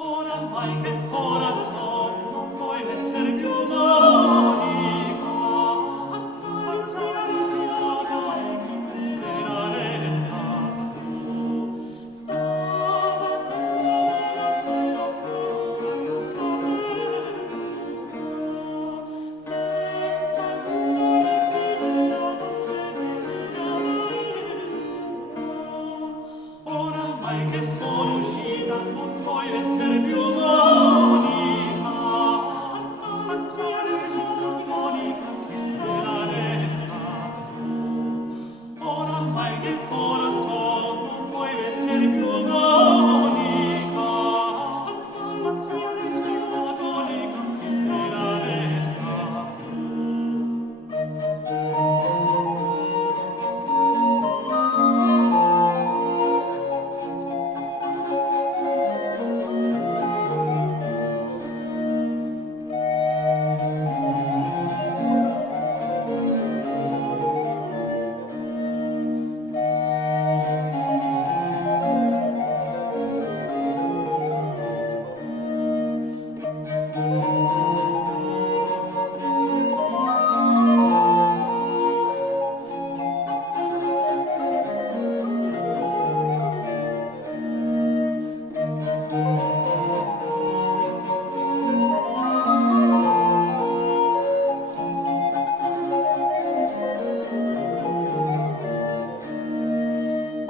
Oramai che fora son, non puoi esser più monica. Azzare sia e chi se la resta tu. Stava nella stella pura, senza alcuna figlio non venuta. Oramai che sono uscita, non puoi essere più monica. Azzare sia monica, chi se la resta tu. Oramai che fora son, non puoi essere più monica. Azzare sia monica, chi se la resta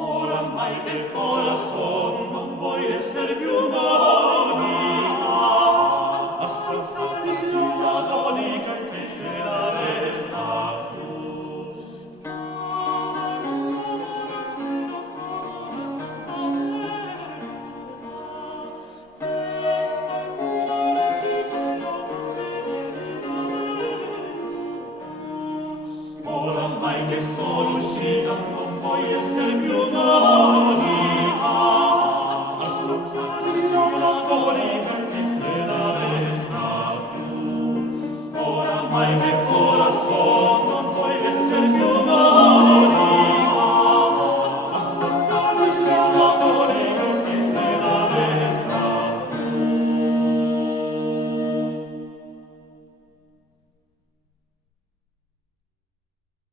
Oramai che fora son, non vuoi essere più monica. Assalzati sulla donica, che se la resta tu. Stava nella stella pura, senza alcuna figlio non oramai che sono uscita, non puoi essere più monica. Assalzati sulla donica, chi se la resta tu. Oramai che